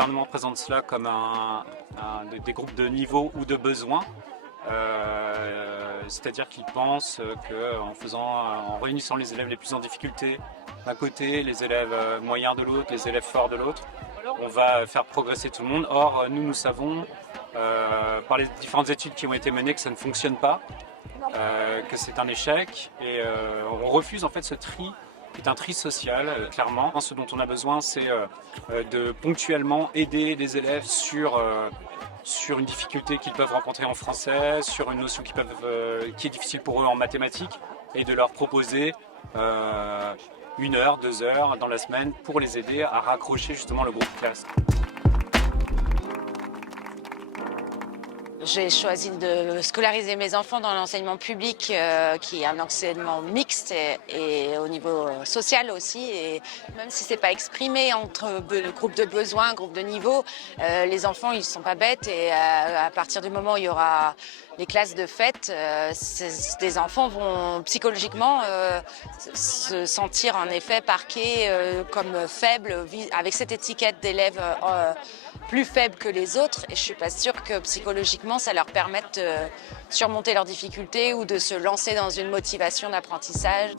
gouvernement présente cela comme des groupes de niveau ou de besoin. C'est-à-dire qu'ils pensent en réunissant les élèves les plus en difficulté d'un côté, les élèves moyens de l'autre, les élèves forts de l'autre, on va faire progresser tout le monde. Or, nous savons, par les différentes études qui ont été menées, que ça ne fonctionne pas, que c'est un échec, et on refuse en fait ce tri, qui est un tri social, clairement. Ce dont on a besoin, c'est de ponctuellement aider les élèves sur une difficulté qu'ils peuvent rencontrer en français, sur une notion qui est difficile pour eux en mathématiques, et de leur proposer 1 heure, 2 heures dans la semaine pour les aider à raccrocher justement le groupe classe. J'ai choisi de scolariser mes enfants dans l'enseignement public, qui est un enseignement mixte et au niveau social aussi. Et même si c'est pas exprimé entre groupes de besoins, groupes de niveau, les enfants ils sont pas bêtes et à partir du moment où il y aura les classes de fête, des enfants vont psychologiquement se sentir en effet parqués comme faibles avec cette étiquette d'élèves plus faibles que les autres, et je suis pas sûre que psychologiquement ça leur permette de surmonter leurs difficultés ou de se lancer dans une motivation d'apprentissage.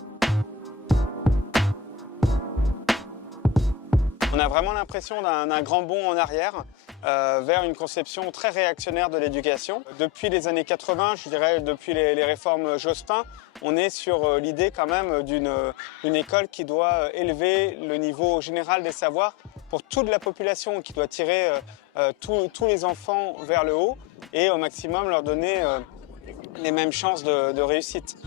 On a vraiment l'impression d'un grand bond en arrière vers une conception très réactionnaire de l'éducation. Depuis les années 80, je dirais depuis les réformes Jospin, on est sur l'idée quand même d'une école qui doit élever le niveau général des savoirs pour toute la population, qui doit tirer tous les enfants vers le haut et au maximum leur donner les mêmes chances de réussite.